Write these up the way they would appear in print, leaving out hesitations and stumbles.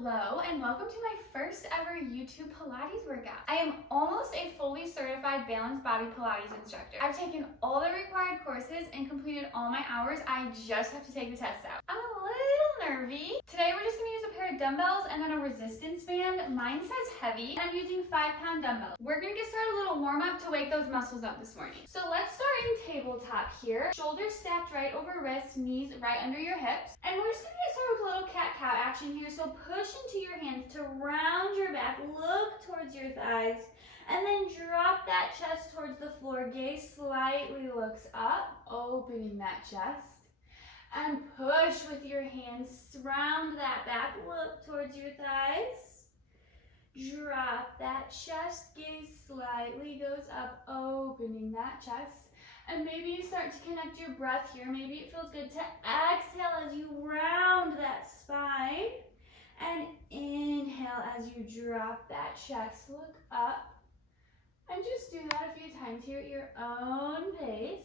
Hello and welcome to my first ever YouTube Pilates workout. I am almost a fully certified balanced body Pilates instructor. I've taken all the required courses and completed all my hours. I just have to take the test out. I'm a little nervy. Today we're just going to use a pair of dumbbells and then a resistance band. Mine says heavy and I'm using 5-pound dumbbells. We're going to get started a little warm up to wake those muscles up this morning. So let's start in tabletop here. Shoulders stacked right over wrists, knees right under your hips. And we're just going to get started with a little cat-cow action here. So push into your hands to round your back, look towards your thighs, and then drop that chest towards the floor. Gaze slightly looks up, opening that chest. And push with your hands, round that back, look towards your thighs. Drop that chest, gaze slightly goes up, opening that chest. And maybe you start to connect your breath here. Maybe it feels good to exhale as you round that spine. And inhale as you drop that chest, look up. And just do that a few times here at your own pace.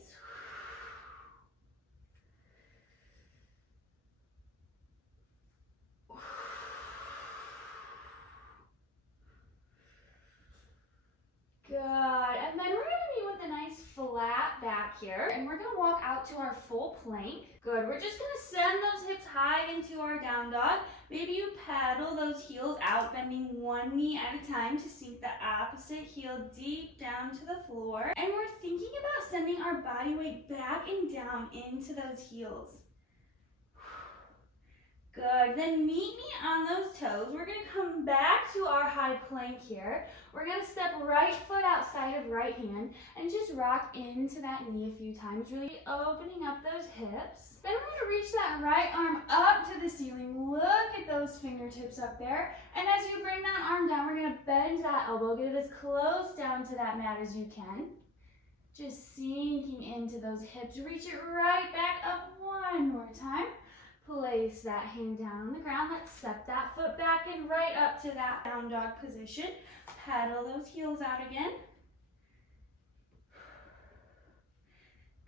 Good, and then we're gonna be with a nice flat back here, and we're gonna walk out to our full plank. Good, we're just gonna send those hips high into our down dog. Maybe you paddle those heels out, bending one knee at a time to sink the opposite heel deep down to the floor. And we're thinking about sending our body weight back and down into those heels. Good, then meet me on those toes. We're gonna come back to our high plank here. We're gonna step right foot outside of right hand and just rock into that knee a few times, really opening up those hips. Then we're gonna reach that right arm up to the ceiling. Look at those fingertips up there. And as you bring that arm down, we're gonna bend that elbow, get it as close down to that mat as you can. Just sinking into those hips. Reach it right back up one more time. Place that hand down on the ground. Let's step that foot back and right up to that down dog position. Pedal those heels out again.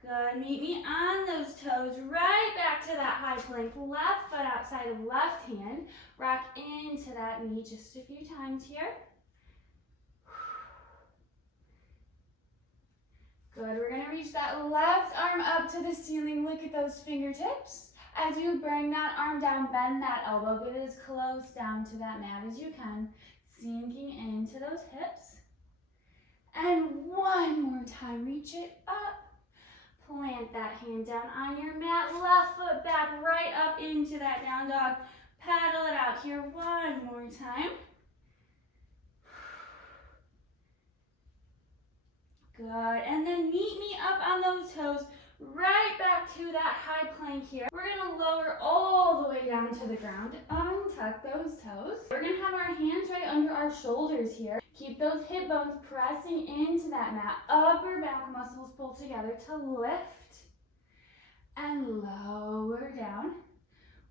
Good, meet me on those toes, right back to that high plank. Left foot outside of left hand. Rock into that knee just a few times here. Good, we're gonna reach that left arm up to the ceiling. Look at those fingertips. As you bring that arm down, bend that elbow, get it as close down to that mat as you can, sinking into those hips. And one more time, reach it up. Plant that hand down on your mat, left foot back, right up into that down dog. Paddle it out here one more time. Good, and then meet me up on those toes, right back to that high plank here. We're gonna lower all the way down to the ground, untuck those toes. We're gonna have our hands right under our shoulders here. Keep those hip bones pressing into that mat. Upper back muscles pull together to lift and lower down.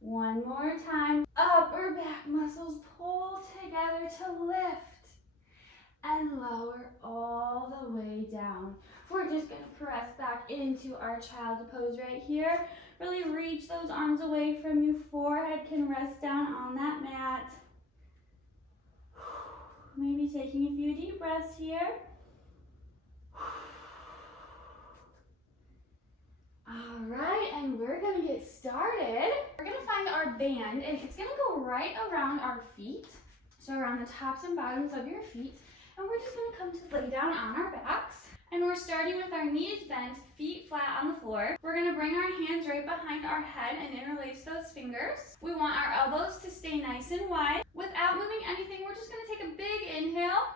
One more time. Upper back muscles pull together to lift and lower all the way down. We're just gonna press back into our child's pose right here. Really reach those arms away from you. Forehead can rest down on that mat. Maybe taking a few deep breaths here. All right, and we're gonna get started. We're gonna find our band, and it's gonna go right around our feet. So around the tops and bottoms of your feet. And we're just gonna come to lay down on our backs. And we're starting with our knees bent, feet flat on the floor. We're gonna bring our hands right behind our head and interlace those fingers. We want our elbows to stay nice and wide. Without moving anything, we're just gonna take a big inhale.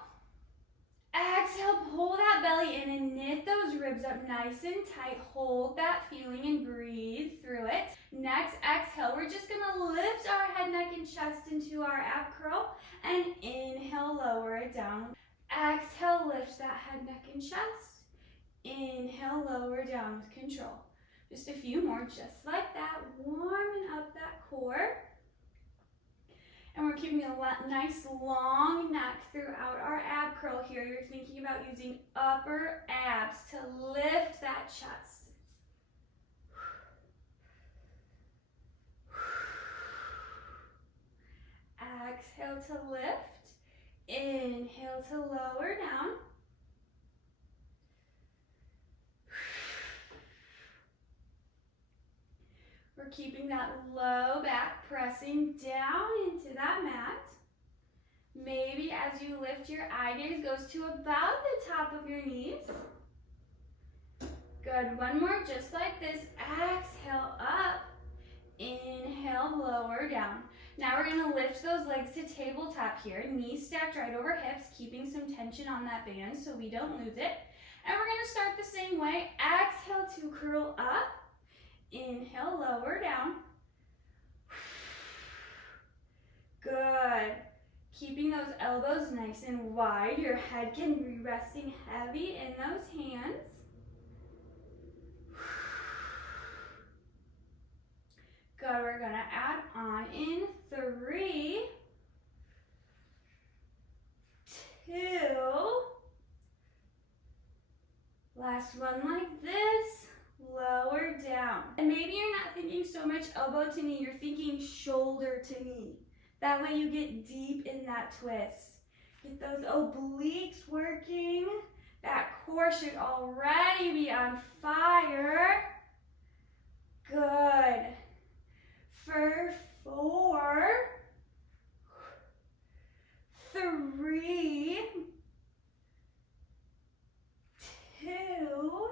Exhale, pull that belly in and knit those ribs up nice and tight. Hold that feeling and breathe through it. Next, exhale. We're just gonna lift our head, neck, and chest into our ab curl. And inhale, lower it down. Exhale, lift that head, neck, and chest. Inhale, lower down with control. Just a few more, just like that, warming up that core. And we're keeping a nice long neck throughout our ab curl here. You're thinking about using upper abs to lift that chest. Exhale to lift. Inhale to lower down. We're keeping that low back, pressing down into that mat. Maybe as you lift, your eye gaze goes to about the top of your knees. Good, one more, just like this. Exhale up, inhale, lower down. Now we're gonna lift those legs to tabletop here, knees stacked right over hips, keeping some tension on that band so we don't lose it. And we're gonna start the same way. Exhale to curl up, inhale, lower down. Good. Keeping those elbows nice and wide. Your head can be resting heavy in those hands. Good, we're gonna add on in 3, 2, last one like this, lower down. And maybe you're not thinking so much elbow to knee, you're thinking shoulder to knee. That way you get deep in that twist. Get those obliques working. That core should already be on fire. Good. For 4, 3, 2,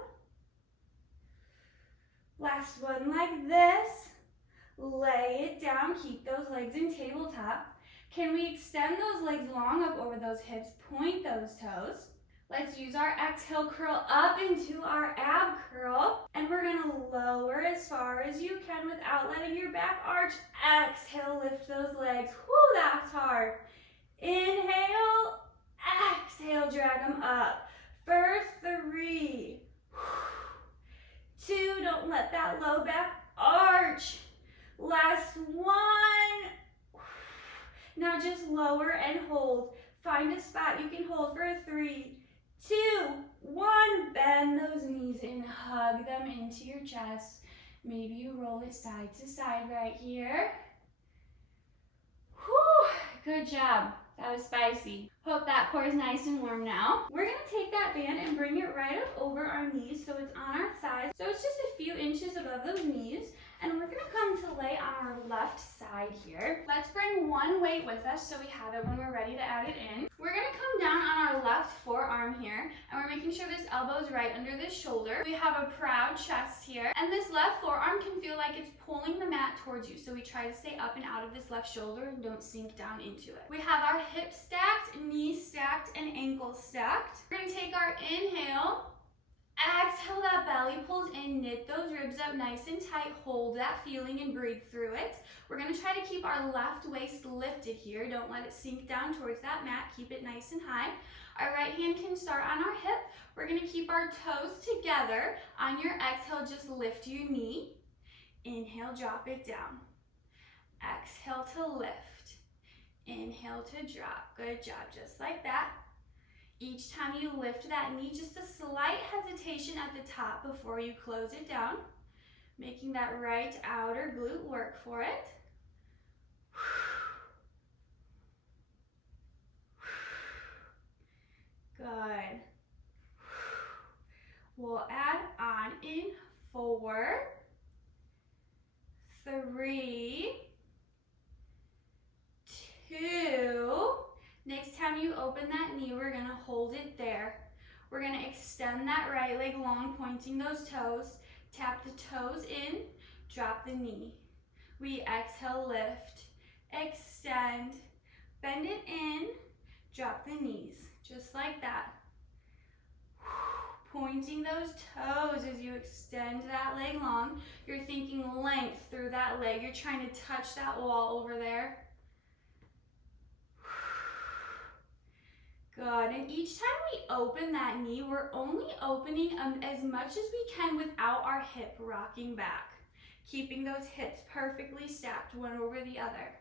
last one like this. Lay it down, keep those legs in tabletop. Can we extend those legs long up over those hips, point those toes? Let's use our exhale, curl up into our ab curl. And we're gonna lower as far as you can without letting your back arch. Exhale, lift those legs. Whoo, that's hard. Inhale, exhale, drag them up. For 3, 2, don't let that low back arch. Last one. Now just lower and hold. Find a spot you can hold for 3, 2, 1. Bend those knees and hug them into your chest. Maybe you roll it side to side right here. Whew, good job. That was spicy. Hope that core is nice and warm now. We're gonna take that band and bring it right up over our knees so it's on our thighs. So it's just a few inches above those knees. And we're gonna come to lay on our left side here. Let's bring one weight with us so we have it when we're ready to add it in. We're gonna come down on our left forearm here, and we're making sure this elbow is right under this shoulder. We have a proud chest here, and this left forearm can feel like it's pulling the mat towards you, so we try to stay up and out of this left shoulder and don't sink down into it. We have our hips stacked, knees stacked, and ankles stacked. We're gonna take our inhale. Exhale, that belly pulls in, knit those ribs up nice and tight, hold that feeling and breathe through it. We're gonna try to keep our left waist lifted here. Don't let it sink down towards that mat, keep it nice and high. Our right hand can start on our hip. We're gonna keep our toes together. On your exhale, just lift your knee. Inhale, drop it down. Exhale to lift. Inhale to drop, good job, just like that. Each time you lift that knee, just a slight hesitation at the top before you close it down, making that right outer glute work for it. Good. We'll add on in 4, 3, 2. Next time you open that knee, we're gonna hold it there. We're gonna extend that right leg long, pointing those toes. Tap the toes in, drop the knee. We exhale, lift, extend, bend it in, drop the knees, just like that. Pointing those toes as you extend that leg long. You're thinking length through that leg. You're trying to touch that wall over there. Good, and each time we open that knee, we're only opening as much as we can without our hip rocking back, keeping those hips perfectly stacked one over the other.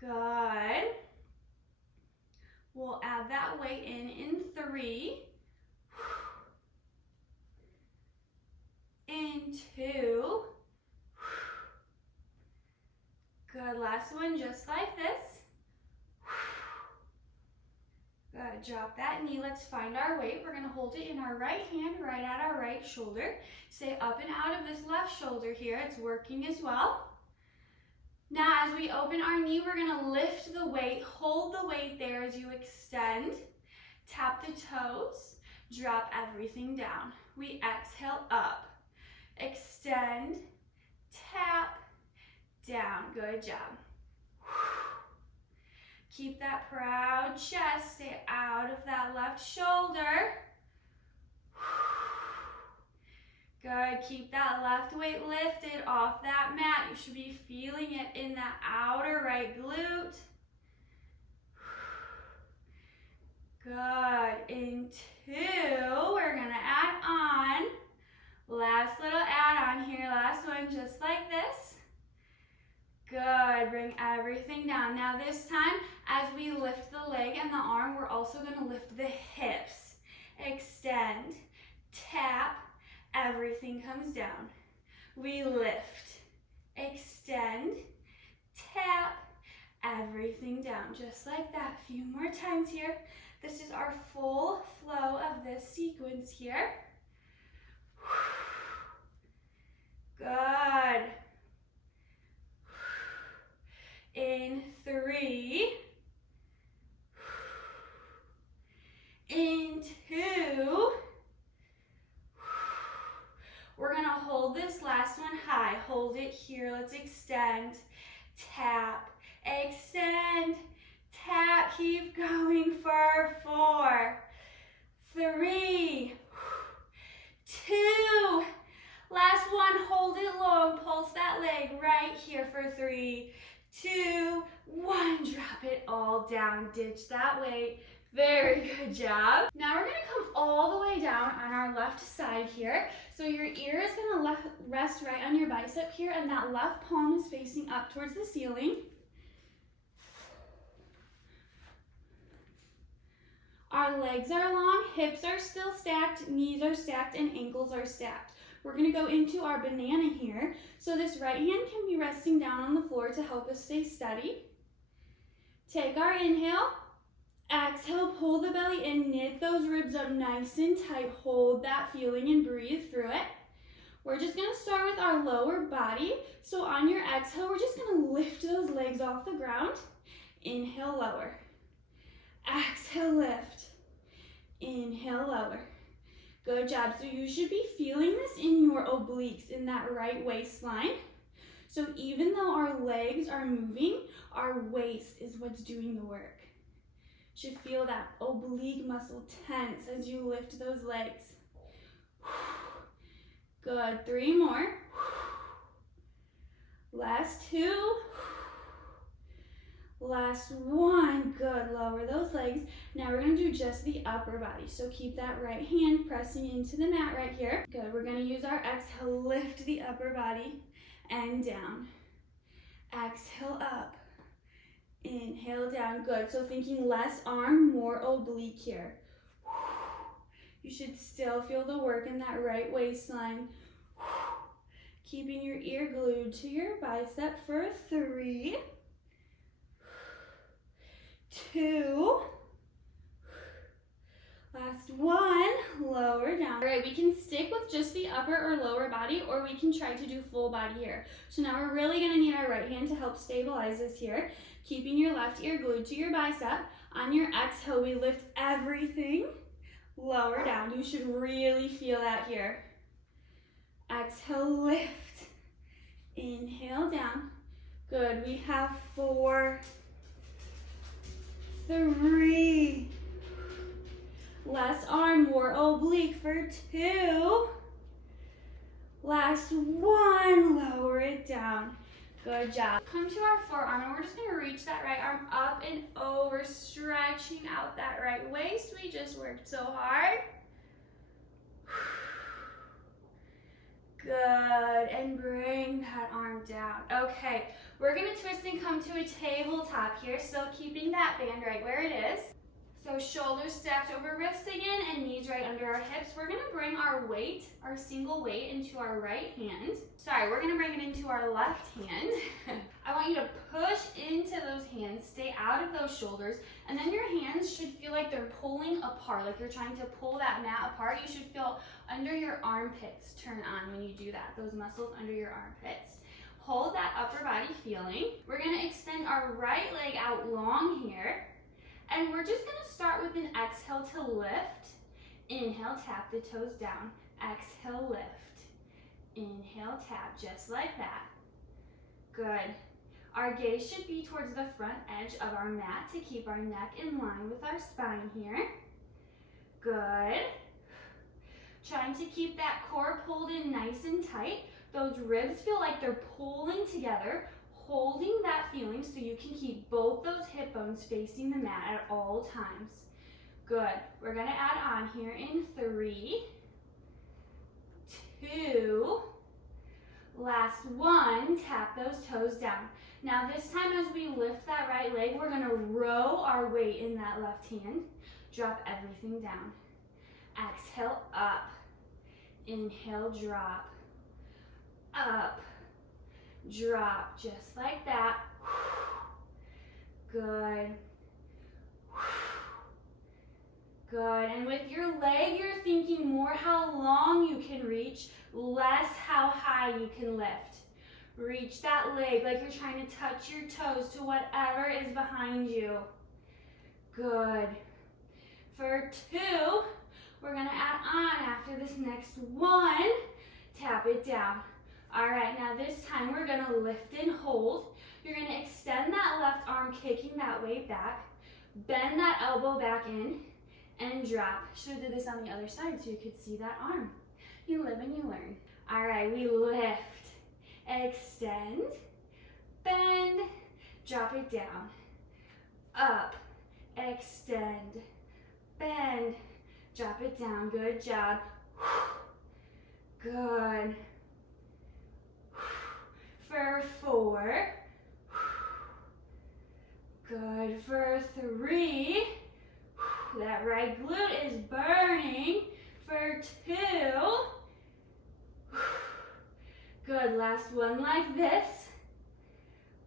Good. We'll add that weight in 3, in 2, Good, last one, just like this. Good, drop that knee. Let's find our weight. We're gonna hold it in our right hand, right at our right shoulder. Stay up and out of this left shoulder here. It's working as well. Now, as we open our knee, we're gonna lift the weight. Hold the weight there as you extend. Tap the toes. Drop everything down. We exhale up. Extend. Tap. Down. Good job. Keep that proud chest. Stay out of that left shoulder. Good. Keep that left weight lifted off that mat. You should be feeling it in that outer right glute. Good. In 2, we're gonna add on. Last little add on here. Last one, just like this. Good. Bring everything down. Now this time, as we lift the leg and the arm, we're also gonna lift the hips. Extend, tap, everything comes down. We lift, extend, tap, everything down. Just like that. A few more times here. This is our full flow of this sequence here. Good. In 3. In 2. We're gonna hold this last one high. Hold it here. Let's extend, tap, extend, tap. Keep going for 4, 3, 2. Last one, hold it long. Pulse that leg right here for 3, 2, 1. Drop it all down. Ditch that weight. Very good job. Now we're gonna come all the way down on our left side here. So your ear is gonna rest right on your bicep here, and that left palm is facing up towards the ceiling. Our legs are long, hips are still stacked, knees are stacked, and ankles are stacked. We're gonna go into our banana here. So this right hand can be resting down on the floor to help us stay steady. Take our inhale. Exhale, pull the belly in, knit those ribs up nice and tight. Hold that feeling and breathe through it. We're just gonna start with our lower body. So on your exhale, we're just gonna lift those legs off the ground. Inhale, lower. Exhale, lift. Inhale, lower. Good job. So you should be feeling this in your obliques, in that right waistline. So even though our legs are moving, our waist is what's doing the work. Should feel that oblique muscle tense as you lift those legs. Good. 3 more. Last 2. Last 1. Good. Lower those legs. Now we're going to do just the upper body. So keep that right hand pressing into the mat right here. Good. We're going to use our exhale, lift the upper body and down. Exhale up. Inhale down. Good. So thinking less arm, more oblique here. You should still feel the work in that right waistline. Keeping your ear glued to your bicep for 3, 2, last 1, lower down. All right, we can stick with just the upper or lower body, or we can try to do full body here. So now we're really gonna need our right hand to help stabilize this here. Keeping your left ear glued to your bicep. On your exhale, we lift everything, lower down. You should really feel that here. Exhale, lift. Inhale down. Good. We have 4, 3. Last arm, more oblique for 2. Last 1, lower it down. Good job. Come to our forearm, and we're just gonna reach that right arm up and over, stretching out that right waist. We just worked so hard. Good, and bring that arm down. Okay, we're gonna twist and come to a tabletop here, still keeping that band right where it is. So shoulders stacked over wrists again, and knees right under our hips. We're gonna bring our weight, our single weight, into our right hand. Sorry, we're gonna bring it into our left hand. I want you to Stay out of those shoulders. And then your hands should feel like they're pulling apart, like you're trying to pull that mat apart. You should feel under your armpits turn on when you do that, those muscles under your armpits. Hold that upper body feeling. We're gonna extend our right leg out long here. And we're just gonna start with an exhale to lift. Inhale, tap the toes down. Exhale, lift. Inhale, tap, just like that. Good. Our gaze should be towards the front edge of our mat to keep our neck in line with our spine here. Good. Trying to keep that core pulled in nice and tight. Those ribs feel like they're pulling together, holding that feeling so you can keep both those hip bones facing the mat at all times. Good. We're gonna add on here in 3, 2, last 1, tap those toes down. Now this time as we lift that right leg, we're gonna row our weight in that left hand. Drop everything down. Exhale, up. Inhale, drop. Up. Drop, just like that. Good. Good, and with your leg, you're thinking more how long you can reach, less how high you can lift. Reach that leg like you're trying to touch your toes to whatever is behind you. Good. For 2, we're gonna add on after this next 1, tap it down. All right, now this time we're gonna lift and hold. You're gonna extend that left arm, kicking that weight back, bend that elbow back in, and drop. Should have did this on the other side so you could see that arm. You live and you learn. All right, we lift, extend, bend, drop it down, up, extend, bend, drop it down. Good job. Good. For 4. Good. For 3. That right glute is burning. For 2. Good. Last one like this.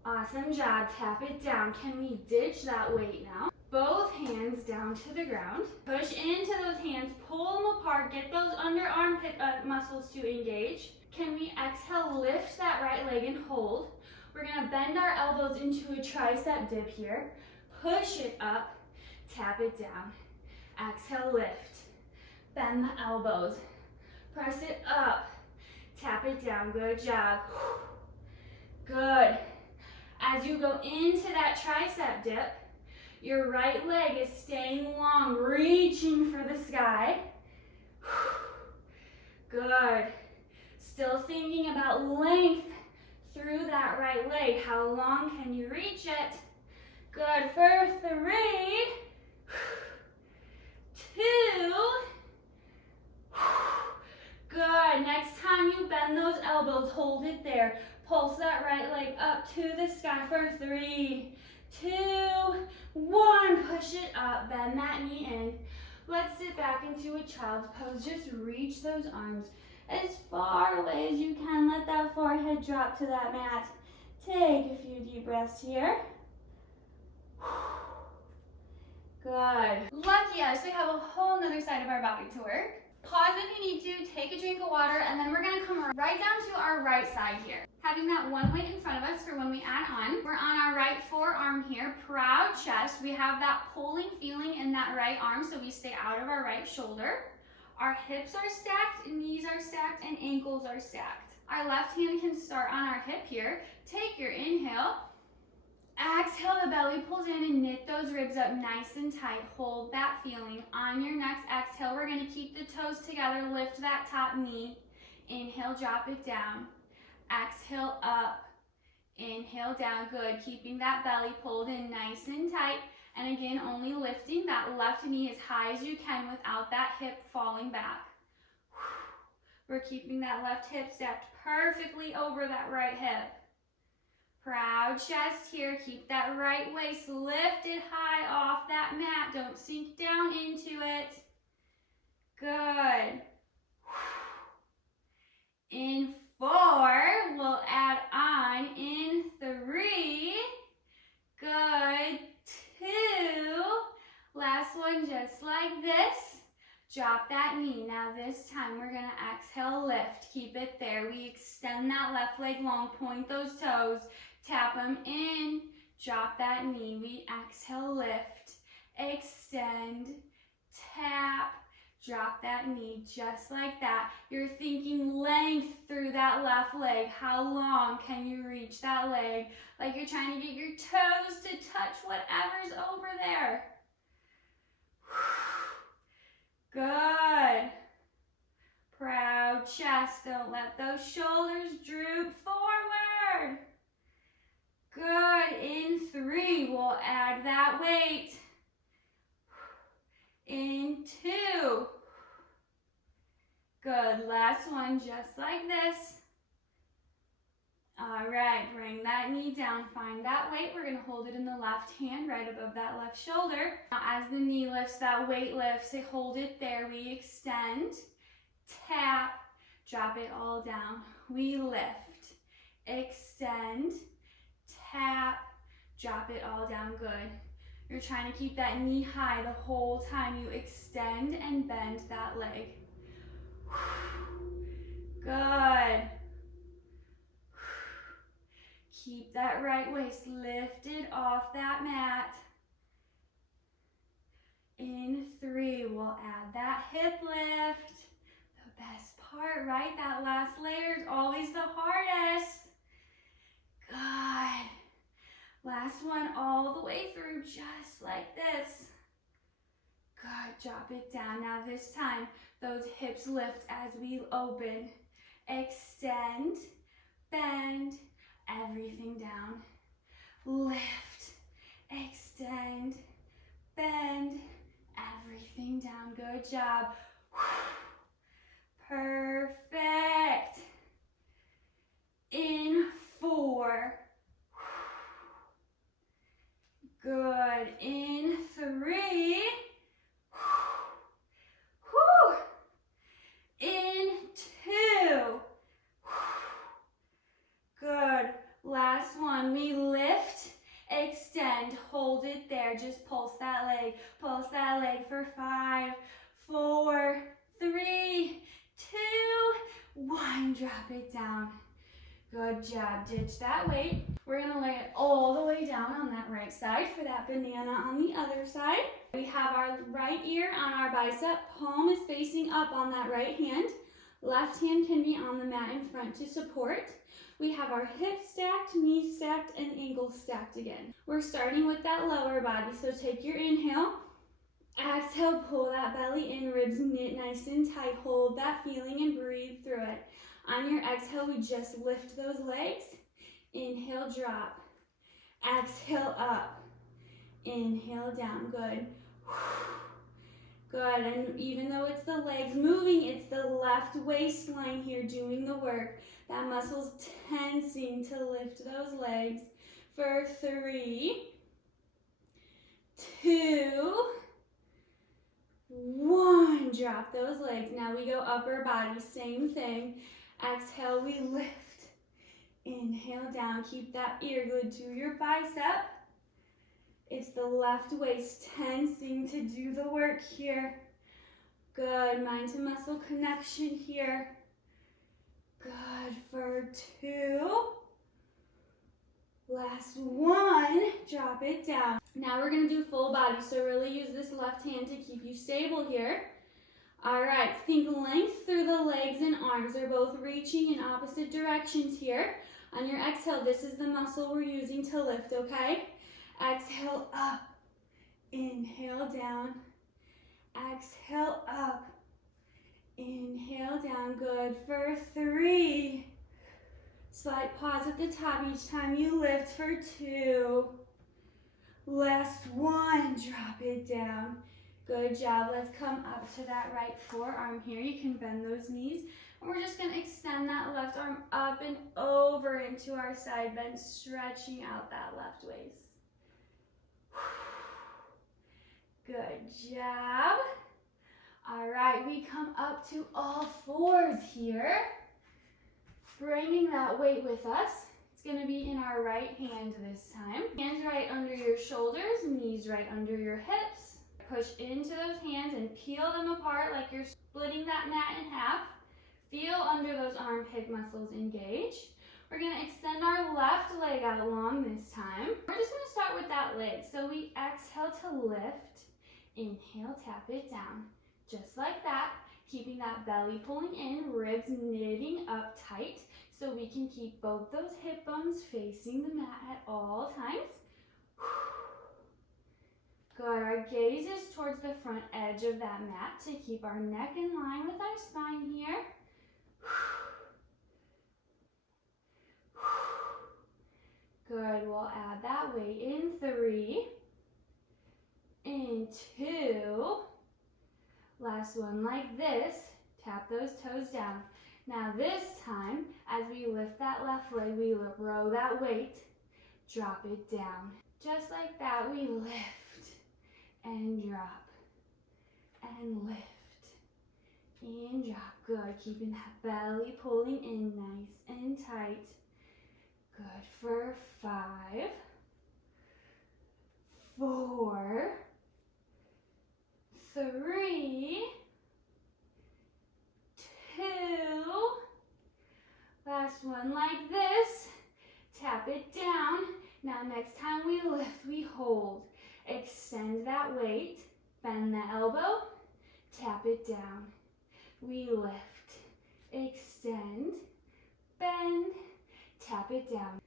Awesome job. Tap it down. Can we ditch that weight now? Both hands down to the ground. Push into those hands. Pull them apart. Get those under armpit muscles to engage. Can we exhale, lift that right leg and hold? We're gonna bend our elbows into a tricep dip here. Push it up, tap it down. Exhale, lift. Bend the elbows. Press it up, tap it down. Good job. Good. As you go into that tricep dip, your right leg is staying long, reaching for the sky. Good. Still thinking about length through that right leg. How long can you reach it? Good. For 3, 2. Good. Next time you bend those elbows, hold it there. Pulse that right leg up to the sky for 3, 2, 1. Push it up. Bend that knee in. Let's sit back into a child's pose. Just reach those arms as far away as you can. Let that forehead drop to that mat. Take a few deep breaths here. Good. Lucky us, we have a whole nother side of our body to work. Pause if you need to, take a drink of water, and then we're gonna come right down to our right side here. Having that one weight in front of us for when we add on. We're on our right forearm here, proud chest. We have that pulling feeling in that right arm, so we stay out of our right shoulder. Our hips are stacked, knees are stacked, and ankles are stacked. Our left hand can start on our hip here. Take your inhale. Exhale, the belly pulls in and knit those ribs up nice and tight. Hold that feeling. On your next exhale, we're gonna keep the toes together, lift that top knee. Inhale, drop it down. Exhale, up. Inhale, down. Good. Keeping that belly pulled in nice and tight. And again, only lifting that left knee as high as you can without that hip falling back. We're keeping that left hip stacked perfectly over that right hip. Proud chest here. Keep that right waist lifted high off that mat. Don't sink down into it. Good. In 4, we'll add on in 3. Good Drop that knee. Now this time we're gonna exhale, lift. Keep it there. We extend that left leg long, point those toes, tap them in, drop that knee. We exhale, lift, extend, tap, drop that knee, just like that. You're thinking length through that left leg. How long can you reach that leg? Like you're trying to get your toes to touch whatever's over there. Good. Proud chest. Don't let those shoulders droop forward. Good. In 3, we'll add that weight. In 2. Good. Last one, just like this. All right, bring that knee down. Find that weight. We're going to hold it in the left hand right above that left shoulder. Now, as the knee lifts, that weight lifts. Hold it there. We extend, tap, drop it all down. We lift, extend, tap, drop it all down. Good. You're trying to keep that knee high the whole time you extend and bend that leg. Good. Keep that right waist lifted off that mat. In 3, we'll add that hip lift. The best part, right? That last layer is always the hardest. Good. Last one all the way through, just like this. Good, drop it down. Now this time, those hips lift as we open. Extend, bend, everything down. Lift, extend, bend, everything down. Good job. Perfect. In 4. Good. In 3. In 2. Good. Last one. We lift, extend, hold it there. Just pulse that leg. Pulse that leg for 5, 4, 3, 2, 1. Drop it down. Good job. Ditch that weight. We're going to lay it all the way down on that right side for that banana on the other side. We have our right ear on our bicep. Palm is facing up on that right hand. Left hand can be on the mat in front to support. We have our hips stacked, knees stacked, and ankles stacked again. We're starting with that lower body, so take your inhale. Exhale, pull that belly in, ribs knit nice and tight. Hold that feeling and breathe through it. On your exhale, we just lift those legs. Inhale, drop. Exhale, up. Inhale, down. Good. Good. And even though it's the legs moving, it's the left waistline here doing the work. That muscle's tensing to lift those legs. For 3, 2, 1. Drop those legs. Now we go upper body. Same thing. Exhale, we lift. Inhale, down. Keep that ear glued to your bicep. It's the left waist tensing to do the work here. Good. Mind to muscle connection here. Good. For 2. Last 1. Drop it down. Now we're going to do full body. So really use this left hand to keep you stable here. All right. Think length through the legs and arms. They're both reaching in opposite directions here. On your exhale, this is the muscle we're using to lift, okay? Exhale, up. Inhale, down. Exhale, up. Inhale, down. Good. For 3. Slight pause at the top each time you lift. For 2. Last 1. Drop it down. Good job. Let's come up to that right forearm here. You can bend those knees. And we're just going to extend that left arm up and over into our side bend, stretching out that left waist. Good job. All right, we come up to all fours here. Bringing that weight with us. It's going to be in our right hand this time. Hands right under your shoulders, knees right under your hips. Push into those hands and peel them apart like you're splitting that mat in half. Feel under those armpit muscles engage. We're gonna extend our left leg out long this time. We're just gonna start with that leg. So we exhale to lift, inhale, tap it down. Just like that, keeping that belly pulling in, ribs knitting up tight so we can keep both those hip bones facing the mat at all times. Good, our gaze is towards the front edge of that mat to keep our neck in line with our spine here. Good, we'll add that weight in 3, in 2, last one like this, tap those toes down. Now this time, as we lift that left leg, we row that weight, drop it down. Just like that, we lift and drop and lift and drop. Good, keeping that belly pulling in nice and tight. Good, for 5, 4, 3, 2, last one like this, tap it down. Now next time we lift, we hold. Extend that weight, bend the elbow, tap it down. We lift, extend, bend, tap it down.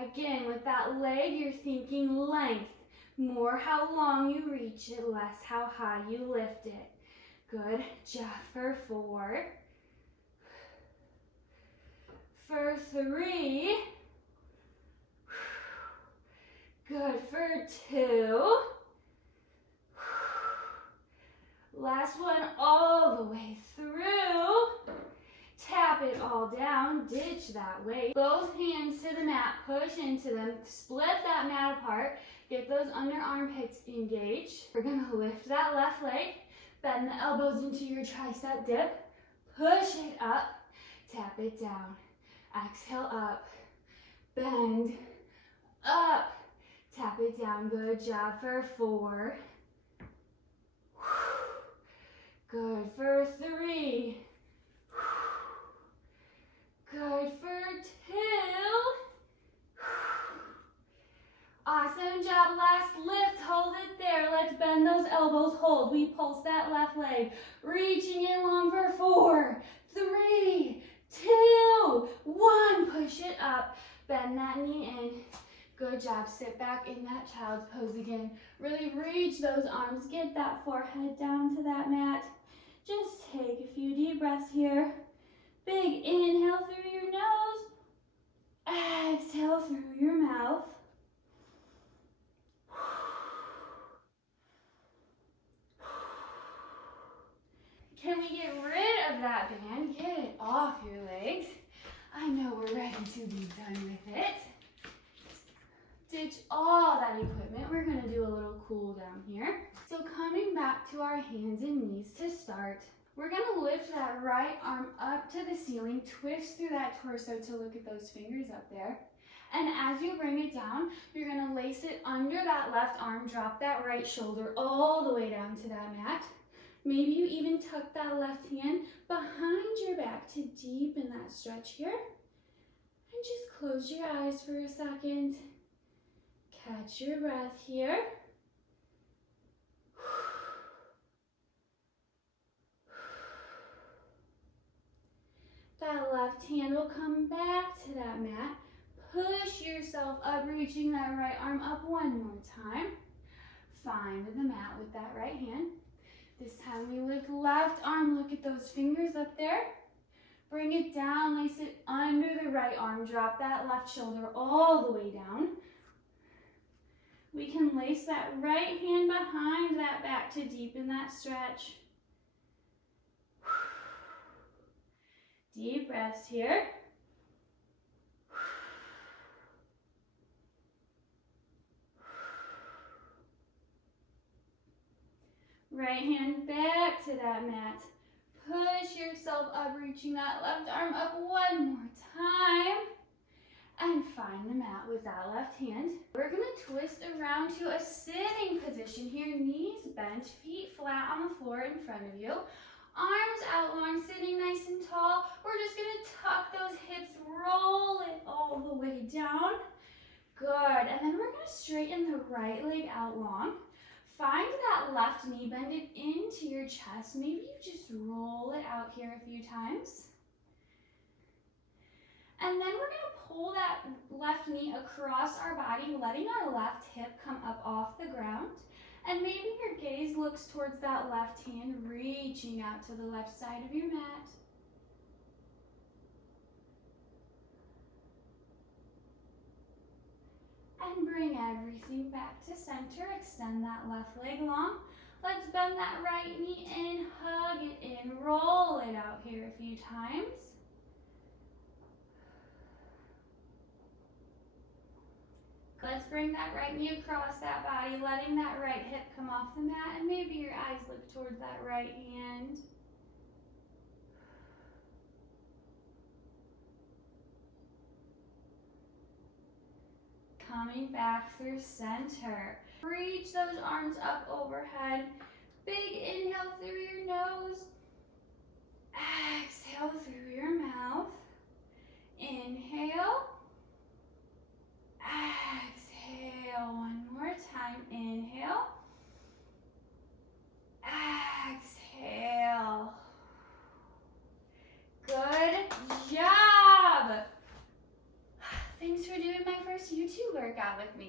Again, with that leg, you're thinking length. More how long you reach it, less how high you lift it. Good job for 4. For 3. Good for 2. Last one all the way through. Tap it all down, ditch that weight. Both hands to the mat, push into them, split that mat apart, get those under armpits engaged. We're gonna lift that left leg, bend the elbows into your tricep dip, push it up, tap it down. Exhale up, bend, up, tap it down. Good job for 4. Good for 3. Good for 2. Awesome job. Last lift. Hold it there. Let's bend those elbows. Hold. We pulse that left leg. Reaching in long for 4, 3, 2, 1. Push it up. Bend that knee in. Good job. Sit back in that child's pose again. Really reach those arms. Get that forehead down to that mat. Just take a few deep breaths here. Big inhale through your nose. Exhale through your mouth. Can we get rid of that band? Get it off your legs. I know we're ready to be done with it. Ditch all that equipment. We're going to do a little cool down here. So coming back to our hands and knees to start, we're going to lift that right arm up to the ceiling, twist through that torso to look at those fingers up there. And as you bring it down, you're going to lace it under that left arm, drop that right shoulder all the way down to that mat. Maybe you even tuck that left hand behind your back to deepen that stretch here. And just close your eyes for a second. Catch your breath here. That left hand will come back to that mat. Push yourself up, reaching that right arm up one more time. Find the mat with that right hand. This time we lift left arm, look at those fingers up there. Bring it down, lace it under the right arm, drop that left shoulder all the way down. We can lace that right hand behind that back to deepen that stretch. Deep breaths here. Right hand back to that mat. Push yourself up, reaching that left arm up one more time. And 5, find the mat with that left hand. We're gonna twist around to a sitting position here, knees bent, feet flat on the floor in front of you. Arms out long, sitting nice and tall. We're just gonna tuck those hips, roll it all the way down. Good, and then we're gonna straighten the right leg out long. Find that left knee, bend it into your chest. Maybe you just roll it out here a few times. And then we're gonna pull that left knee across our body, letting our left hip come up off the ground. And maybe your gaze looks towards that left hand, reaching out to the left side of your mat. And bring everything back to center. Extend that left leg long. Let's bend that right knee in, hug it in, roll it out here a few times. Let's bring that right knee across that body, letting that right hip come off the mat, and maybe your eyes look towards that right hand. Coming back through center. Reach those arms up overhead. Big inhale through your nose. Exhale through your mouth. Inhale. Exhale. One more time. Inhale. Exhale. Good job. Thanks for doing my first YouTube workout with me.